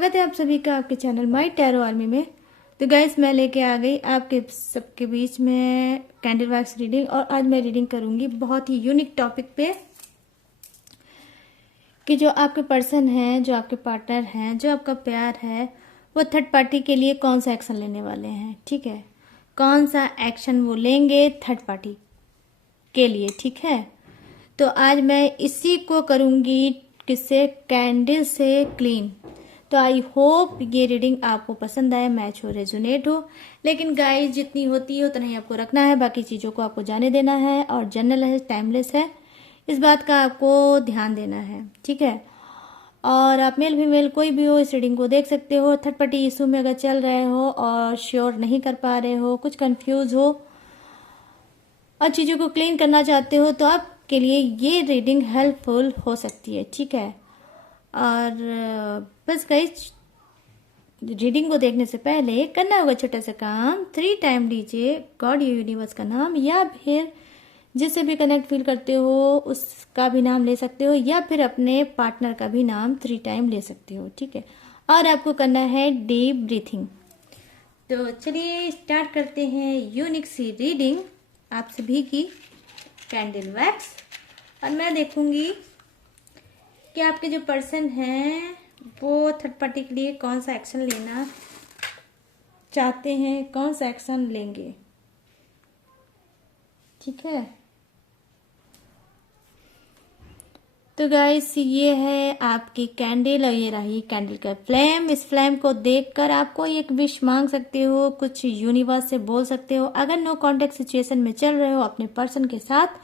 स्वागत है आप सभी का आपके चैनल माय टैरो आर्मी में। तो गाइस मैं लेके आ गई आपके सबके बीच में कैंडल वैक्स रीडिंग। और आज मैं रीडिंग करूंगी बहुत ही यूनिक टॉपिक पे कि जो आपके पर्सन हैं, जो आपके पार्टनर हैं, जो आपका प्यार है, वो थर्ड पार्टी के लिए कौन सा एक्शन लेने वाले हैं। ठीक है, कौन सा एक्शन वो लेंगे थर्ड पार्टी के लिए। ठीक है, तो आज मैं इसी को करूंगी किससे, कैंडल से क्लीन। तो आई होप ये रीडिंग आपको पसंद आए, मैच हो, रेजोनेट हो। लेकिन गाइस जितनी होती है उतना ही आपको रखना है, बाकी चीज़ों को आपको जाने देना है। और जनरल है, टाइमलेस है, इस बात का आपको ध्यान देना है। ठीक है, और आप मेल फीमेल कोई भी हो इस रीडिंग को देख सकते हो। थर्ड पार्टी इशू में अगर चल रहे हो और श्योर नहीं कर पा रहे हो, कुछ कंफ्यूज हो और चीज़ों को क्लीन करना चाहते हो, तो आपके लिए ये रीडिंग हेल्पफुल हो सकती है। ठीक है, और बस गाइस रीडिंग को देखने से पहले करना होगा छोटा सा काम, 3 टाइम लीजिए गॉड या यूनिवर्स का नाम, या फिर जिससे भी कनेक्ट फील करते हो उसका भी नाम ले सकते हो, या फिर अपने पार्टनर का भी नाम 3 टाइम ले सकते हो। ठीक है, और आपको करना है डीप ब्रीथिंग। तो चलिए स्टार्ट करते हैं यूनिक सी रीडिंग आप सभी की कैंडल वैक्स। और मैं देखूंगी कि आपके जो पर्सन हैं वो थर्ड पार्टी के लिए कौन सा एक्शन लेना चाहते हैं, कौन सा एक्शन लेंगे। ठीक है, तो गाइस ये है आपकी कैंडल और ये रही कैंडल का फ्लेम। इस फ्लेम को देखकर आपको एक विश मांग सकते हो, कुछ यूनिवर्स से बोल सकते हो। अगर नो कांटेक्ट सिचुएशन में चल रहे हो अपने पर्सन के साथ,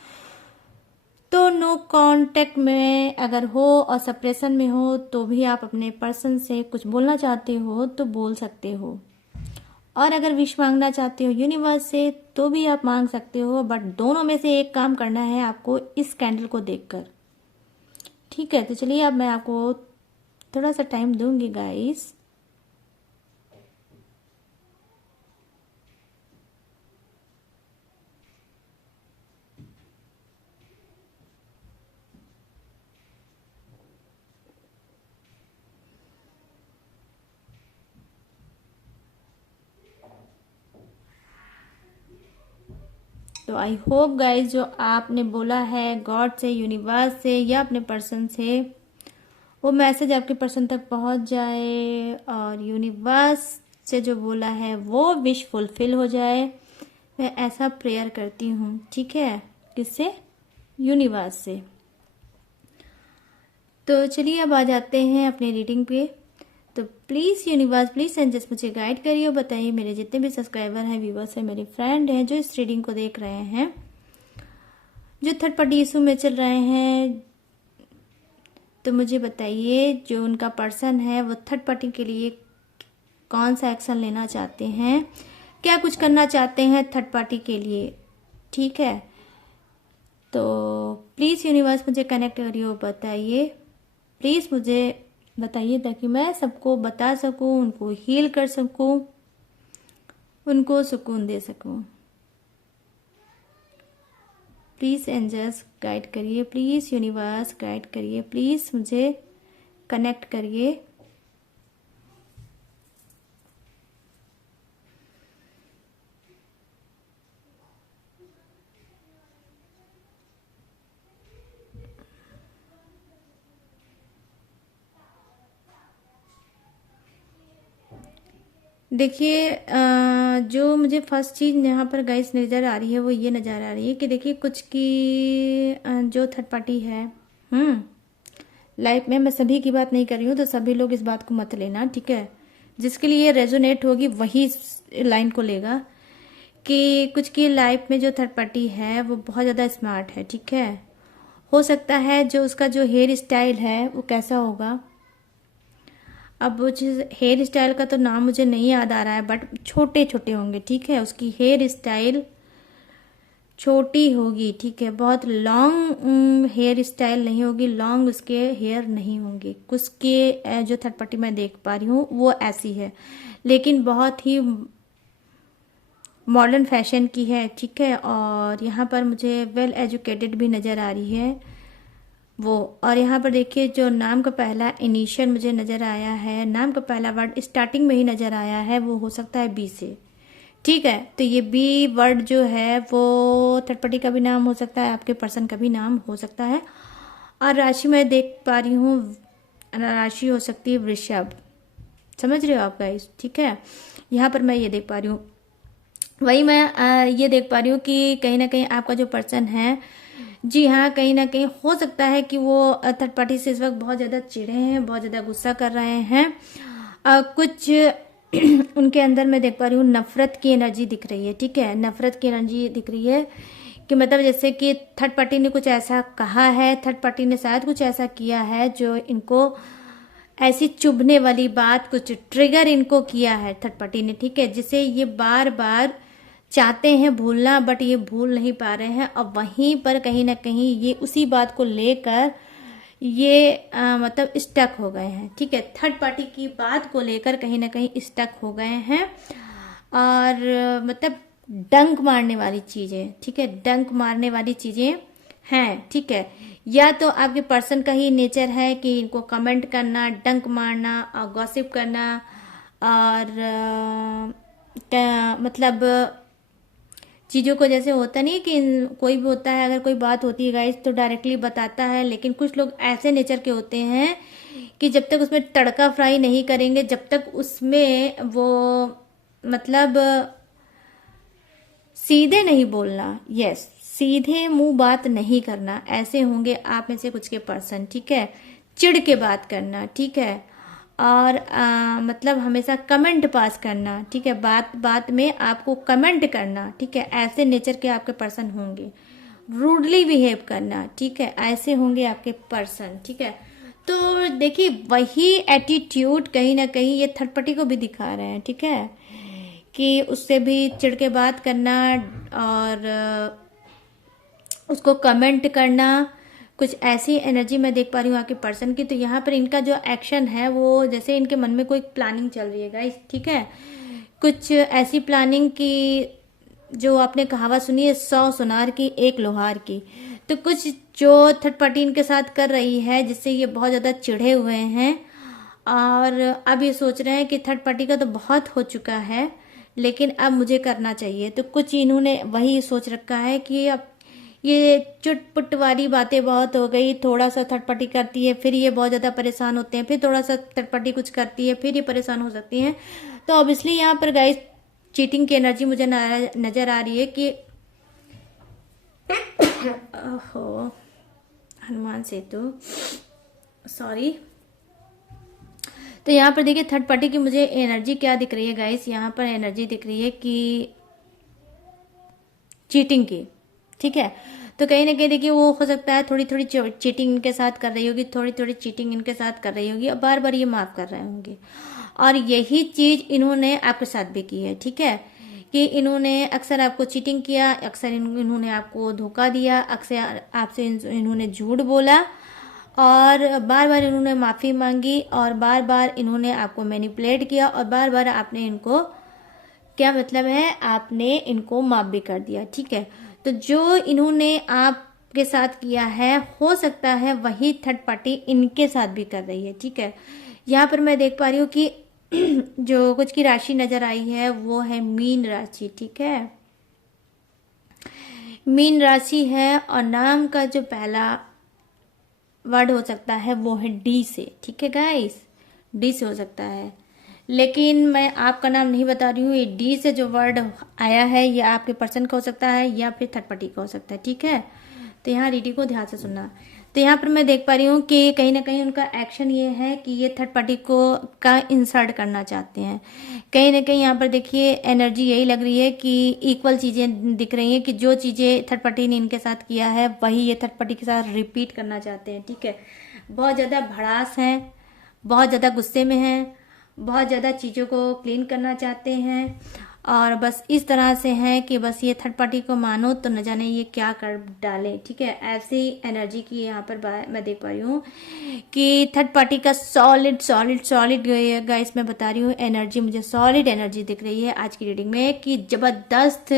तो नो कांटेक्ट में अगर हो और सेपरेशन में हो, तो भी आप अपने पर्सन से कुछ बोलना चाहते हो तो बोल सकते हो। और अगर विश मांगना चाहते हो यूनिवर्स से तो भी आप मांग सकते हो, बट दोनों में से एक काम करना है आपको इस कैंडल को देखकर। ठीक है, तो चलिए अब मैं आपको थोड़ा सा टाइम दूंगी गाइस। तो आई होप गाइस जो आपने बोला है गॉड से, यूनिवर्स से या अपने पर्सन से, वो मैसेज आपके पर्सन तक पहुंच जाए और यूनिवर्स से जो बोला है वो विश फुलफिल हो जाए। मैं ऐसा प्रेयर करती हूँ। ठीक है, किससे, यूनिवर्स से। तो चलिए अब आ जाते हैं अपने रीडिंग पे। तो प्लीज़ यूनिवर्स, प्लीज़ एंजल्स मुझे गाइड करिए और बताइए मेरे जितने भी सब्सक्राइबर हैं, व्यूवर्स हैं, मेरे फ्रेंड हैं जो इस रीडिंग को देख रहे हैं, जो थर्ड पार्टी इशू में चल रहे हैं, तो मुझे बताइए जो उनका पर्सन है वो थर्ड पार्टी के लिए कौन सा एक्शन लेना चाहते हैं, क्या कुछ करना चाहते हैं थर्ड पार्टी के लिए। ठीक है, तो प्लीज़ यूनिवर्स मुझे कनेक्ट करिए और बताइए, प्लीज़ मुझे बताइए ताकि मैं सबको बता सकूं, उनको हील कर सकूं, उनको सुकून दे सकूं। प्लीज़ एंजल्स गाइड करिए, प्लीज़ यूनिवर्स गाइड करिए, प्लीज़ मुझे कनेक्ट करिए। देखिए जो मुझे फर्स्ट चीज़ यहाँ पर गाइस नज़र आ रही है वो ये नज़र आ रही है कि देखिए कुछ की जो थर्ड पार्टी है लाइफ में, मैं सभी की बात नहीं कर रही हूँ, तो सभी लोग इस बात को मत लेना। ठीक है, जिसके लिए रेजोनेट होगी वही लाइन को लेगा कि कुछ की लाइफ में जो थर्ड पार्टी है वो बहुत ज़्यादा स्मार्ट है। ठीक है, हो सकता है जो उसका जो हेयर स्टाइल है वो कैसा होगा, अब वो चीज़ हेयर स्टाइल का तो नाम मुझे नहीं याद आ रहा है, बट छोटे छोटे होंगे। ठीक है, उसकी हेयर स्टाइल छोटी होगी। ठीक है, बहुत लॉन्ग हेयर स्टाइल नहीं होगी, लॉन्ग उसके हेयर नहीं होंगे। कुछ के जो थर्ड पार्टी मैं देख पा रही हूँ वो ऐसी है, लेकिन बहुत ही मॉडर्न फैशन की है। ठीक है, और यहाँ पर मुझे वेल एजुकेटेड भी नज़र आ रही है, वो। और यहाँ पर देखिए जो नाम का पहला इनिशियल मुझे नज़र आया है, नाम का पहला वर्ड स्टार्टिंग में ही नज़र आया है, वो हो सकता है बी से। ठीक है, तो ये बी वर्ड जो है वो थर्ड पार्टी का भी नाम हो सकता है, आपके पर्सन का भी नाम हो सकता है। और राशि मैं देख पा रही हूँ, राशि हो सकती है वृषभ, समझ रहे हो आप गाइस। ठीक है, यहाँ पर मैं ये देख पा रही हूँ, वही मैं ये देख पा रही हूँ कि कहीं ना कहीं आपका जो पर्सन है, जी हाँ, कहीं ना कहीं हो सकता है कि वो थर्ड पार्टी से इस वक्त बहुत ज़्यादा चिढ़े हैं, बहुत ज़्यादा गुस्सा कर रहे हैं। कुछ उनके अंदर मैं देख पा रही हूँ नफरत की एनर्जी दिख रही है। ठीक है, नफरत की एनर्जी दिख रही है कि मतलब जैसे कि थर्ड पार्टी ने कुछ ऐसा कहा है, थर्ड पार्टी ने शायद कुछ ऐसा किया है जो इनको ऐसी चुभने वाली बात, कुछ ट्रिगर इनको किया है थर्ड पार्टी ने। ठीक है, जिसे ये बार बार चाहते हैं भूलना, बट ये भूल नहीं पा रहे हैं। और वहीं पर कहीं ना कहीं ये उसी बात को लेकर ये मतलब स्टक हो गए हैं। ठीक है, थर्ड पार्टी की बात को लेकर कहीं ना कहीं स्टक हो गए हैं। और मतलब डंक मारने वाली चीज़ें, ठीक है, डंक मारने वाली चीज़ें हैं। ठीक है, या तो आपके पर्सन का ही नेचर है कि इनको कमेंट करना, डंक मारना और गॉसिप करना, और मतलब चीज़ों को जैसे होता नहीं कि कोई भी होता है, अगर कोई बात होती है गाइस तो डायरेक्टली बताता है, लेकिन कुछ लोग ऐसे नेचर के होते हैं कि जब तक उसमें तड़का फ्राई नहीं करेंगे, जब तक उसमें वो मतलब सीधे नहीं बोलना, यस, सीधे मुंह बात नहीं करना, ऐसे होंगे आप में से कुछ के पर्सन। ठीक है, चिढ़ के बात करना। ठीक है, और मतलब हमेशा कमेंट पास करना। ठीक है, बात बात में आपको कमेंट करना। ठीक है, ऐसे नेचर के आपके पर्सन होंगे। रूडली बिहेव करना। ठीक है, ऐसे होंगे आपके पर्सन। ठीक है, तो देखिए वही एटीट्यूड कहीं ना कहीं ये थर्ड पार्टी को भी दिखा रहे हैं। ठीक है, कि उससे भी चिढ़ के बात करना और उसको कमेंट करना, कुछ ऐसी एनर्जी मैं देख पा रही हूँ आपके पर्सन की। तो यहाँ पर इनका जो एक्शन है वो जैसे इनके मन में कोई प्लानिंग चल रही है गाइस। ठीक है, कुछ ऐसी प्लानिंग की जो आपने कहावत सुनी है, 100 सुनार की 1 लोहार की। तो कुछ जो थर्ड पार्टी इनके साथ कर रही है जिससे ये बहुत ज़्यादा चिढ़े हुए हैं, और अब ये सोच रहे हैं कि थर्ड पार्टी का तो बहुत हो चुका है, लेकिन अब मुझे करना चाहिए। तो कुछ इन्होंने वही सोच रखा है कि अब ये चुटपुट वाली बातें बहुत हो गई, थोड़ा सा थर्ड पार्टी करती है फिर ये बहुत ज़्यादा परेशान होते हैं, फिर थोड़ा सा थर्ड पार्टी कुछ करती है फिर ये परेशान हो सकती हैं। तो ऑब्वियसली यहाँ पर गाइस चीटिंग की एनर्जी मुझे नज़र आ रही है कि ओहो हनुमान सेतु, सॉरी। तो यहाँ पर देखिए थर्ड पार्टी की मुझे एनर्जी क्या दिख रही है गाइस, यहाँ पर एनर्जी दिख रही है कि चीटिंग की। ठीक है, तो कहीं ना कहीं देखिए वो हो सकता है थोड़ी थोड़ी चीटिंग इनके साथ कर रही होगी, थोड़ी थोड़ी चीटिंग इनके साथ कर रही होगी और बार बार ये माफ़ कर रहे होंगे। और यही चीज़ इन्होंने आपके साथ भी की है। ठीक है, कि इन्होंने अक्सर आपको चीटिंग किया, अक्सर इन्होंने आपको धोखा दिया, अक्सर आपसे इन्होंने झूठ बोला, और बार बार इन्होंने माफ़ी मांगी, और बार बार इन्होंने आपको मैनिपुलेट किया, और बार बार आपने इनको क्या मतलब है, आपने इनको माफ भी कर दिया। ठीक है, तो जो इन्होंने आपके साथ किया है हो सकता है वही थर्ड पार्टी इनके साथ भी कर रही है। ठीक है, यहाँ पर मैं देख पा रही हूँ कि जो कुछ की राशि नजर आई है वो है मीन राशि। ठीक है, मीन राशि है, और नाम का जो पहला वर्ड हो सकता है वो है डी से। ठीक है गाइस, डी से हो सकता है, लेकिन मैं आपका नाम नहीं बता रही हूँ। ये डी से जो वर्ड आया है ये आपके पर्सन का हो सकता है या फिर थर्ड पार्टी का हो सकता है। ठीक है, तो यहाँ रीडी को ध्यान से सुनना। तो यहाँ पर मैं देख पा रही हूँ कि कहीं ना कहीं उनका एक्शन ये है कि ये थर्ड पार्टी को का इंसल्ट करना चाहते हैं। कहीं ना कहीं यहाँ पर देखिए एनर्जी यही लग रही है कि इक्वल चीज़ें दिख रही हैं, कि जो चीज़ें थर्ड पार्टी ने इनके साथ किया है वही ये थर्ड पार्टी के साथ रिपीट करना चाहते हैं। ठीक है, बहुत ज़्यादा भड़ास हैं, बहुत ज़्यादा गुस्से में हैं, बहुत ज़्यादा चीज़ों को क्लीन करना चाहते हैं, और बस इस तरह से है कि बस ये थर्ड पार्टी को मानो तो न जाने ये क्या कर डाले। ठीक है, ऐसी एनर्जी की यहाँ पर मैं देख पा रही हूँ कि थर्ड पार्टी का सॉलिड सॉलिड सॉलिड गाइस मैं बता रही हूँ एनर्जी, मुझे सॉलिड एनर्जी दिख रही है आज की रीडिंग में, कि ज़बरदस्त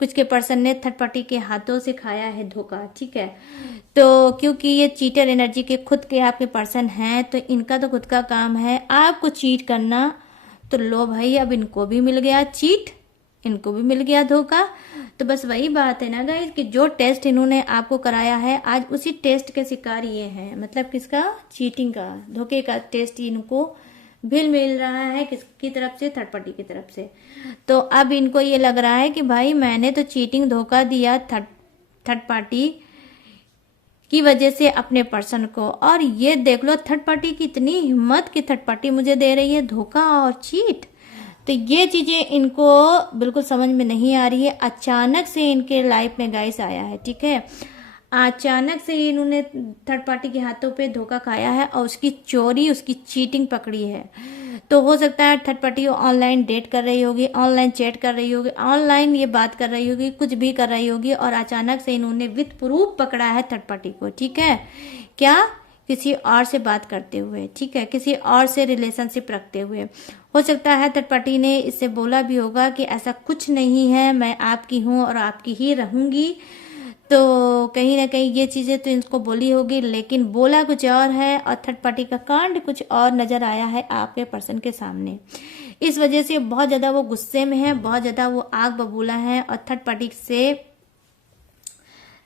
कुछ के पर्सन ने थर्ड पार्टी के हाथों से खाया है धोखा, ठीक है। तो क्योंकि ये चीटर एनर्जी के खुद के आपके पर्सन हैं, तो इनका तो खुद का काम है आपको चीट करना। तो लो भाई, अब इनको भी मिल गया चीट, इनको भी मिल गया धोखा। तो बस वही बात है ना गाइस कि जो टेस्ट इन्होंने आपको कराया है, आज उसी टेस्ट के शिकार ये हैं। मतलब किसका? चीटिंग का, धोखे का टेस्ट इनको भी मिल रहा है। किसकी तरफ से? थर्ड पार्टी की तरफ से। तो अब इनको ये लग रहा है कि भाई मैंने तो चीटिंग धोखा दिया थर्ड पार्टी की वजह से अपने पर्सन को, और ये देख लो थर्ड पार्टी की इतनी हिम्मत कि थर्ड पार्टी मुझे दे रही है धोखा और चीट। तो ये चीजें इनको बिल्कुल समझ में नहीं आ रही है। अचानक से इनके लाइफ में गाइस आया है, ठीक है। अचानक से इन्होंने थर्ड पार्टी के हाथों पे धोखा खाया है और उसकी चोरी, उसकी चीटिंग पकड़ी है। तो हो सकता है थर्ड पार्टी ऑनलाइन डेट कर रही होगी, ऑनलाइन चैट कर रही होगी, ऑनलाइन ये बात कर रही होगी, कुछ भी कर रही होगी, और अचानक से इन्होंने विथ प्रूफ पकड़ा है थर्ड पार्टी को, ठीक है। क्या? किसी और से बात करते हुए, ठीक है, किसी और से रिलेशनशिप रखते हुए। हो सकता है थर्ड पार्टी ने इससे बोला भी होगा कि ऐसा कुछ नहीं है, मैं आपकी हूं और आपकी ही रहूंगी। तो कहीं ना कहीं ये चीजें तो इनको बोली होगी, लेकिन बोला कुछ और है और थर्ड पार्टी का कांड कुछ और नजर आया है आपके पर्सन के सामने। इस वजह से बहुत ज्यादा वो गुस्से में है, बहुत ज्यादा वो आग बबूला है, और थर्ड पार्टी से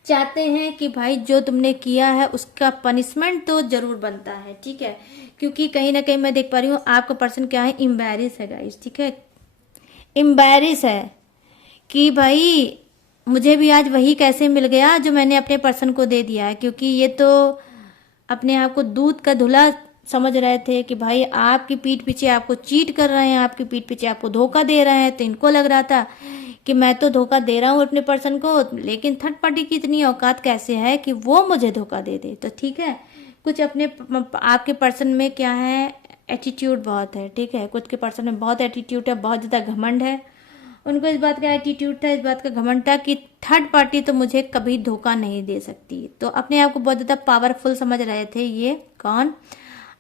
चाहते हैं कि भाई जो तुमने किया है उसका पनिशमेंट तो जरूर बनता है, ठीक है। क्योंकि कहीं ना कहीं मैं देख पा रही हूँ आपका पर्सन क्या है, एम्बैरेस है गाइस, ठीक है। एम्बैरेस है कि भाई मुझे भी आज वही कैसे मिल गया जो मैंने अपने पर्सन को दे दिया है। क्योंकि ये तो अपने आप को दूध का धुला समझ रहे थे कि भाई आपकी पीठ पीछे आपको चीट कर रहे हैं, आपकी पीठ पीछे आपको धोखा दे रहे हैं। तो इनको लग रहा था कि मैं तो धोखा दे रहा हूँ अपने पर्सन को, लेकिन थर्ड पार्टी की इतनी औकात कैसे है कि वो मुझे धोखा दे दे। तो ठीक है, कुछ अपने आपके पर्सन में क्या है, एटीट्यूड बहुत है, ठीक है। कुछ के पर्सन में बहुत एटीट्यूड है, बहुत ज्यादा घमंड है। उनको इस बात का एटीट्यूड था, इस बात का घमंड था कि थर्ड पार्टी तो मुझे कभी धोखा नहीं दे सकती। तो अपने आप को बहुत ज्यादा पावरफुल समझ रहे थे ये। कौन?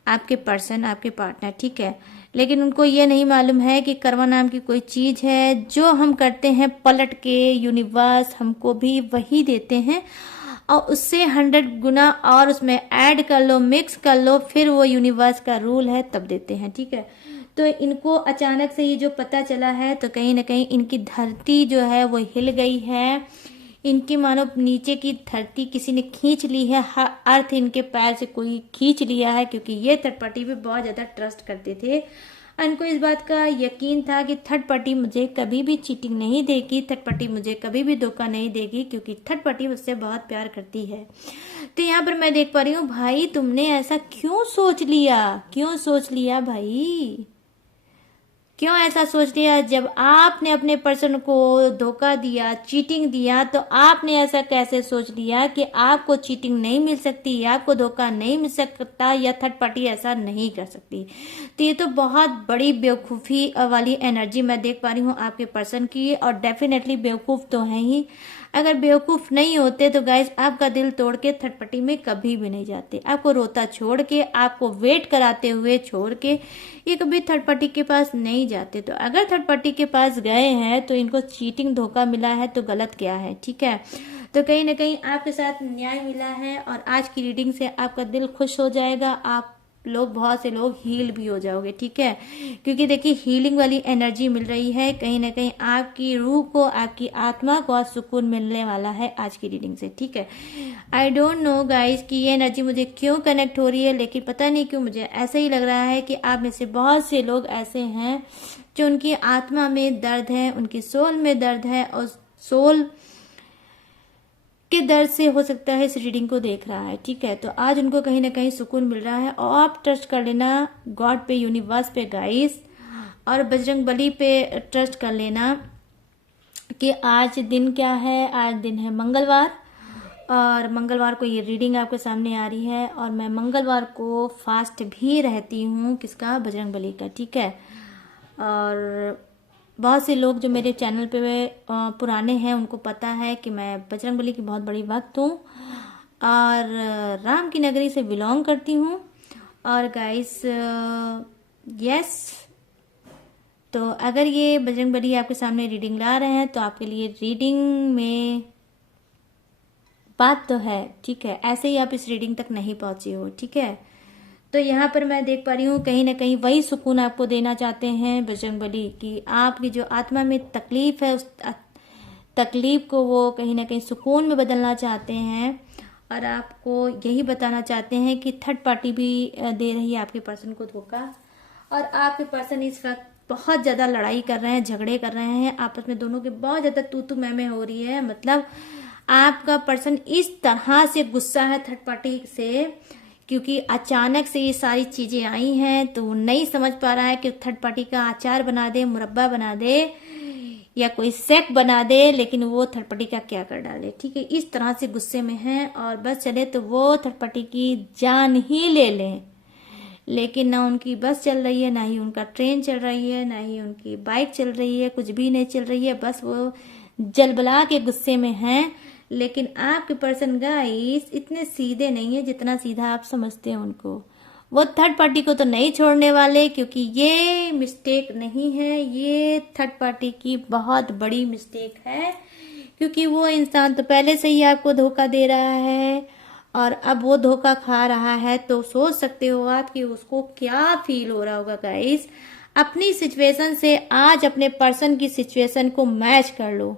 आपके पर्सन, आपके पार्टनर, ठीक है। लेकिन उनको ये नहीं मालूम है कि कर्मा नाम की कोई चीज है, जो हम करते हैं पलट के यूनिवर्स हमको भी वही देते हैं, और उससे 100 गुना और उसमें ऐड कर लो, मिक्स कर लो, फिर वो यूनिवर्स का रूल है तब देते हैं, ठीक है। तो इनको अचानक से ये जो पता चला है, तो कहीं ना कहीं इनकी धरती जो है वो हिल गई है। इनकी मानो नीचे की धरती किसी ने खींच ली है, अर्थ इनके पैर से कोई खींच लिया है। क्योंकि ये थर्ड पार्टी पे बहुत ज्यादा ट्रस्ट करते थे। इनको इस बात का यकीन था कि थर्ड पार्टी मुझे कभी भी चीटिंग नहीं देगी, थर्ड पार्टी मुझे कभी भी धोखा नहीं देगी, क्योंकि थर्ड पार्टी मुझसे बहुत प्यार करती है। तो यहाँ पर मैं देख पा रही हूँ भाई, तुमने ऐसा क्यों सोच लिया, क्यों सोच लिया भाई, क्यों ऐसा सोच लिया? जब आपने अपने पर्सन को धोखा दिया, चीटिंग दिया, तो आपने ऐसा कैसे सोच लिया कि आपको चीटिंग नहीं मिल सकती, या आपको धोखा नहीं मिल सकता, या थर्ड पार्टी ऐसा नहीं कर सकती? तो ये तो बहुत बड़ी बेवकूफ़ी वाली एनर्जी मैं देख पा रही हूँ आपके पर्सन की। और डेफिनेटली बेवकूफ़ तो है ही। अगर बेवकूफ नहीं होते तो गाइज आपका दिल तोड़ के थर्ड पार्टी में कभी भी नहीं जाते। आपको रोता छोड़ के, आपको वेट कराते हुए छोड़ के ये कभी थर्ड पार्टी के पास नहीं जाते। तो अगर थर्ड पार्टी के पास गए हैं तो इनको चीटिंग धोखा मिला है, तो गलत क्या है, ठीक है। तो कहीं ना कहीं आपके साथ न्याय मिला है, और आज की रीडिंग से आपका दिल खुश हो जाएगा। आप लोग, बहुत से लोग हील भी हो जाओगे, ठीक है। क्योंकि देखिए हीलिंग वाली एनर्जी मिल रही है। कहीं ना कहीं आपकी रूह को, आपकी आत्मा को आज सुकून मिलने वाला है आज की रीडिंग से, ठीक है। आई डोंट नो गाइस कि ये एनर्जी मुझे क्यों कनेक्ट हो रही है, लेकिन पता नहीं क्यों मुझे ऐसा ही लग रहा है कि आप में से बहुत से लोग ऐसे हैं जो उनकी आत्मा में दर्द है, उनकी सोल में दर्द है, और सोल के दर्द से हो सकता है इस रीडिंग को देख रहा है, ठीक है। तो आज उनको कहीं ना कहीं सुकून मिल रहा है। और आप ट्रस्ट कर लेना गॉड पे, यूनिवर्स पे गाइस, और बजरंग बली पे ट्रस्ट कर लेना कि आज दिन क्या है, आज दिन है मंगलवार, और मंगलवार को ये रीडिंग आपके सामने आ रही है। और मैं मंगलवार को फास्ट भी रहती हूँ, किसका? बजरंग बली का, ठीक है। और बहुत से लोग जो मेरे चैनल पे पुराने हैं उनको पता है कि मैं बजरंग बली की बहुत बड़ी भक्त हूँ, और राम की नगरी से बिलोंग करती हूँ। और गाइस यस, तो अगर ये बजरंगबली आपके सामने रीडिंग ला रहे हैं तो आपके लिए रीडिंग में बात तो है, ठीक है, ऐसे ही आप इस रीडिंग तक नहीं पहुंचे हो, ठीक है। तो यहाँ पर मैं देख पा रही हूँ कहीं ना कहीं वही सुकून आपको देना चाहते हैं बजरंगबली कि आपकी जो आत्मा में तकलीफ है उस तकलीफ को वो कहीं ना कहीं सुकून में बदलना चाहते हैं और आपको यही बताना चाहते हैं कि थर्ड पार्टी भी दे रही है आपके पर्सन को धोखा और आपके पर्सन इस वक्त बहुत ज़्यादा लड़ाई कर रहे हैं, झगड़े कर रहे हैं आपस में, दोनों के बहुत ज़्यादा तू मैं हो रही है। मतलब आपका पर्सन इस तरह से गुस्सा है थर्ड पार्टी से क्योंकि अचानक से ये सारी चीज़ें आई हैं तो वो नहीं समझ पा रहा है कि थर्ड पार्टी का अचार बना दे, मुरब्बा बना दे या कोई सेक बना दे, लेकिन वो थर्ड पार्टी का क्या कर डाले, ठीक है। इस तरह से गुस्से में है और बस चले तो वो थर्ड पार्टी की जान ही ले लें, लेकिन ना उनकी बस चल रही है, ना ही उनका ट्रेन चल रही है, ना ही उनकी बाइक चल रही है, कुछ भी नहीं चल रही है, बस वो जलबला के गुस्से में हैं। लेकिन आपके पर्सन गाइस इतने सीधे नहीं है जितना सीधा आप समझते हैं उनको। वो थर्ड पार्टी को तो नहीं छोड़ने वाले क्योंकि ये मिस्टेक नहीं है, ये थर्ड पार्टी की बहुत बड़ी मिस्टेक है क्योंकि वो इंसान तो पहले से ही आपको धोखा दे रहा है और अब वो धोखा खा रहा है। तो सोच सकते हो आप कि उसको क्या फील हो रहा होगा गाइस। अपनी सिचुएशन से आज अपने पर्सन की सिचुएशन को मैच कर लो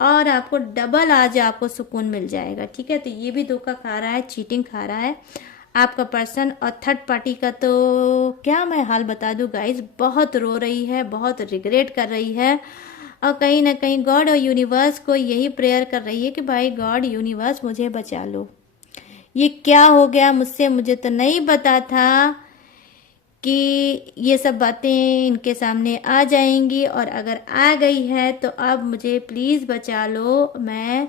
और आपको डबल आज आपको सुकून मिल जाएगा, ठीक है। तो ये भी धोखा खा रहा है, चीटिंग खा रहा है आपका पर्सन और थर्ड पार्टी का तो क्या मैं हाल बता दूं गाइस, बहुत रो रही है, बहुत रिग्रेट कर रही है और कहीं ना कहीं गॉड और यूनिवर्स को यही प्रेयर कर रही है कि भाई गॉड यूनिवर्स मुझे बचा लो, ये क्या हो गया मुझसे, मुझे तो नहीं पता था कि ये सब बातें इनके सामने आ जाएंगी और अगर आ गई है तो अब मुझे प्लीज़ बचा लो, मैं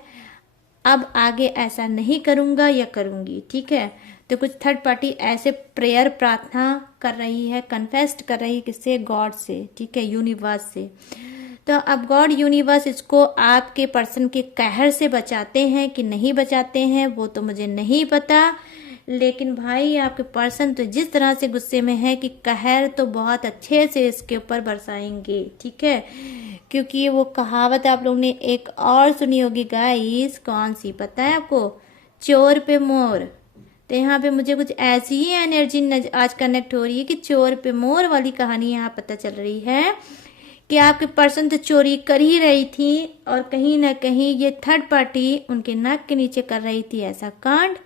अब आगे ऐसा नहीं करूँगा या करूँगी, ठीक है। तो कुछ थर्ड पार्टी ऐसे प्रेयर प्रार्थना कर रही है, कन्फेस्ट कर रही है किससे, गॉड से, ठीक है, यूनिवर्स से। तो अब गॉड यूनिवर्स इसको आपके पर्सन के कहर से बचाते हैं कि नहीं बचाते हैं वो तो मुझे नहीं पता, लेकिन भाई आपके पर्सन तो जिस तरह से गुस्से में है कि कहर तो बहुत अच्छे से इसके ऊपर बरसाएंगे, ठीक है। क्योंकि वो कहावत आप लोगों ने एक और सुनी होगी गाइस, कौन सी पता है आपको, चोर पे मोर। तो यहाँ पे मुझे कुछ ऐसी ही एनर्जी आज कनेक्ट हो रही है कि चोर पे मोर वाली कहानी यहाँ पता चल रही है कि आपके पर्सन तो चोरी कर ही रही थी और कहीं ना कहीं ये थर्ड पार्टी उनके नाक के नीचे कर रही थी, ऐसा कांड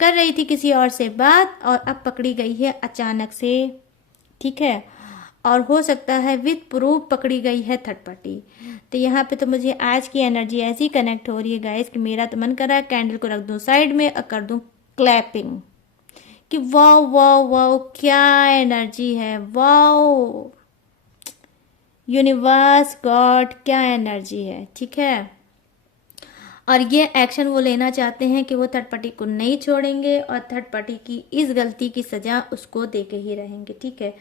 कर रही थी किसी और से बात और अब पकड़ी गई है अचानक से, ठीक है। और हो सकता है विद प्रूफ पकड़ी गई है थर्ड पार्टी। तो यहाँ पे तो मुझे आज की एनर्जी ऐसी कनेक्ट हो रही है गाइस कि मेरा तो मन कर रहा है कैंडल को रख दूं साइड में और कर दूं क्लैपिंग कि वाओ वाओ वाओ क्या एनर्जी है, वाओ यूनिवर्स गॉड क्या एनर्जी है, ठीक है। और ये एक्शन वो लेना चाहते हैं कि वो थर्ड पार्टी को नहीं छोड़ेंगे और थर्ड पार्टी की इस गलती की सजा उसको दे के ही रहेंगे, ठीक है।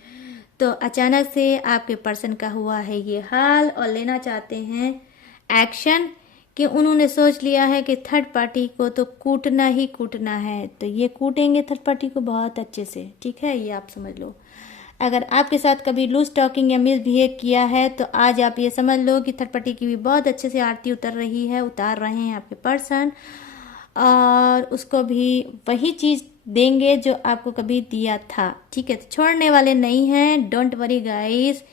तो अचानक से आपके पर्सन का हुआ है ये हाल और लेना चाहते हैं एक्शन कि उन्होंने सोच लिया है कि थर्ड पार्टी को तो कूटना ही कूटना है, तो ये कूटेंगे थर्ड पार्टी को बहुत अच्छे से, ठीक है, ये आप समझ लो। अगर आपके साथ कभी लूज टॉकिंग या मिसबिहेव किया है तो आज आप ये समझ लो कि थर्ड पार्टी की भी बहुत अच्छे से आरती उतर रही है, उतार रहे हैं आपके पर्सन और उसको भी वही चीज़ देंगे जो आपको कभी दिया था, ठीक है। तो छोड़ने वाले नहीं हैं, डोंट वरी गाइस।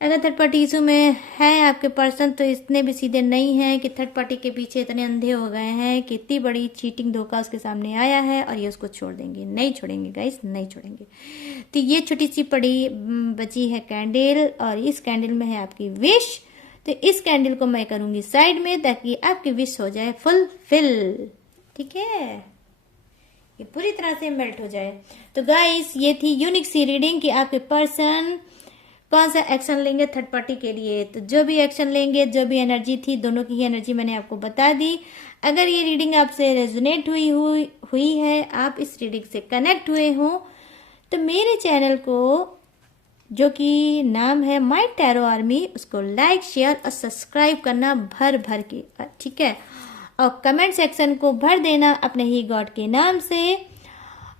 अगर थर्ड पार्टी इशू में है आपके पर्सन तो इतने भी सीधे नहीं हैं कि थर्ड पार्टी के पीछे इतने अंधे हो गए हैं कि इतनी बड़ी चीटिंग धोखा उसके सामने आया है और ये उसको छोड़ देंगे, नहीं छोड़ेंगे गाइस, नहीं छोड़ेंगे। तो ये छोटी सी पड़ी बची है कैंडल और इस कैंडल में है आपकी विश। तो इस कैंडल को मैं करूंगी साइड में ताकि आपकी विश हो जाए फुलफिल, ठीक है, ये पूरी तरह से मेल्ट हो जाए। तो गाइस ये थी यूनिक सी रीडिंग कि आपके पर्सन कौन सा एक्शन लेंगे थर्ड पार्टी के लिए। तो जो भी एक्शन लेंगे, जो भी एनर्जी थी, दोनों की ही एनर्जी मैंने आपको बता दी। अगर ये रीडिंग आपसे रेजोनेट हुई है, आप इस रीडिंग से कनेक्ट हुए हो तो मेरे चैनल को जो कि नाम है माय टैरो आर्मी, उसको लाइक शेयर और सब्सक्राइब करना भर भर के, ठीक है। और कमेंट सेक्शन को भर देना अपने ही गॉड के नाम से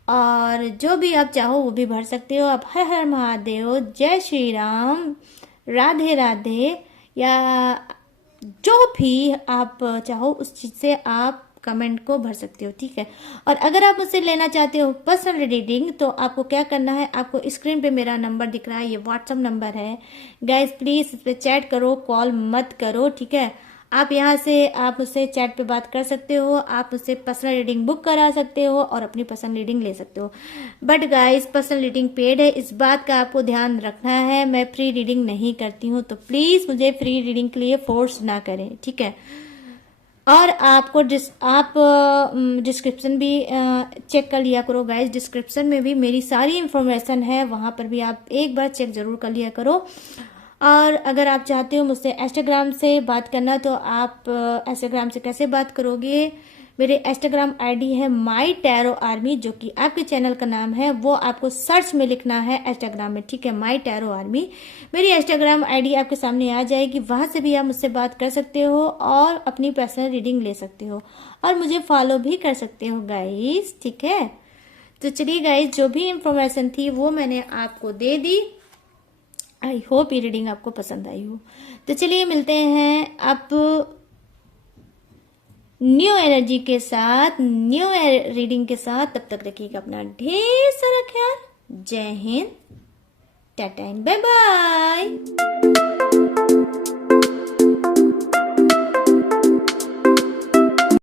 और जो भी आप चाहो वो भी भर सकते हो आप। हर हर महादेव, जय श्री राम, राधे राधे, या जो भी आप चाहो उस चीज़ से आप कमेंट को भर सकते हो, ठीक है। और अगर आप मुझसे लेना चाहते हो पर्सनल रीडिंग तो आपको क्या करना है, आपको स्क्रीन पे मेरा नंबर दिख रहा है, ये व्हाट्सअप नंबर है गाइज, प्लीज़ इस पर चैट करो, कॉल मत करो, ठीक है। आप यहाँ से आप मुझसे चैट पे बात कर सकते हो, आप मुझसे पर्सनल रीडिंग बुक करा सकते हो और अपनी पर्सनल रीडिंग ले सकते हो। But guys personal reading paid है, इस बात का आपको ध्यान रखना है। मैं फ्री रीडिंग नहीं करती हूँ, तो प्लीज़ मुझे फ्री रीडिंग के लिए फोर्स ना करें, ठीक है। और आपको आप डिस्क्रिप्शन भी चेक कर लिया करो गाइस, डिस्क्रिप्शन में भी मेरी सारी इन्फॉर्मेशन है, वहाँ पर भी आप एक बार चेक जरूर कर लिया करो। और अगर आप चाहते हो मुझसे इंस्टाग्राम से बात करना तो आप इंस्टाग्राम से कैसे बात करोगे, मेरे इंस्टाग्राम आईडी है माई टैरो आर्मी, जो कि आपके चैनल का नाम है, वो आपको सर्च में लिखना है इंस्टाग्राम में, ठीक है, माई टैरो आर्मी। मेरी इंस्टाग्राम आईडी आपके सामने आ जाएगी, वहां से भी आप मुझसे बात कर सकते हो और अपनी पर्सनल रीडिंग ले सकते हो और मुझे फॉलो भी कर सकते हो गाइस, ठीक है। तो चलिए गाइस, जो भी इंफॉर्मेशन थी वो मैंने आपको दे दी। आई होप ये रीडिंग आपको पसंद आई हो। तो चलिए मिलते हैं आप न्यू एनर्जी के साथ, न्यू रीडिंग के साथ। तब तक रखिएगा अपना ढेर सारा ख्याल। Jai Hind, tata and bye bye.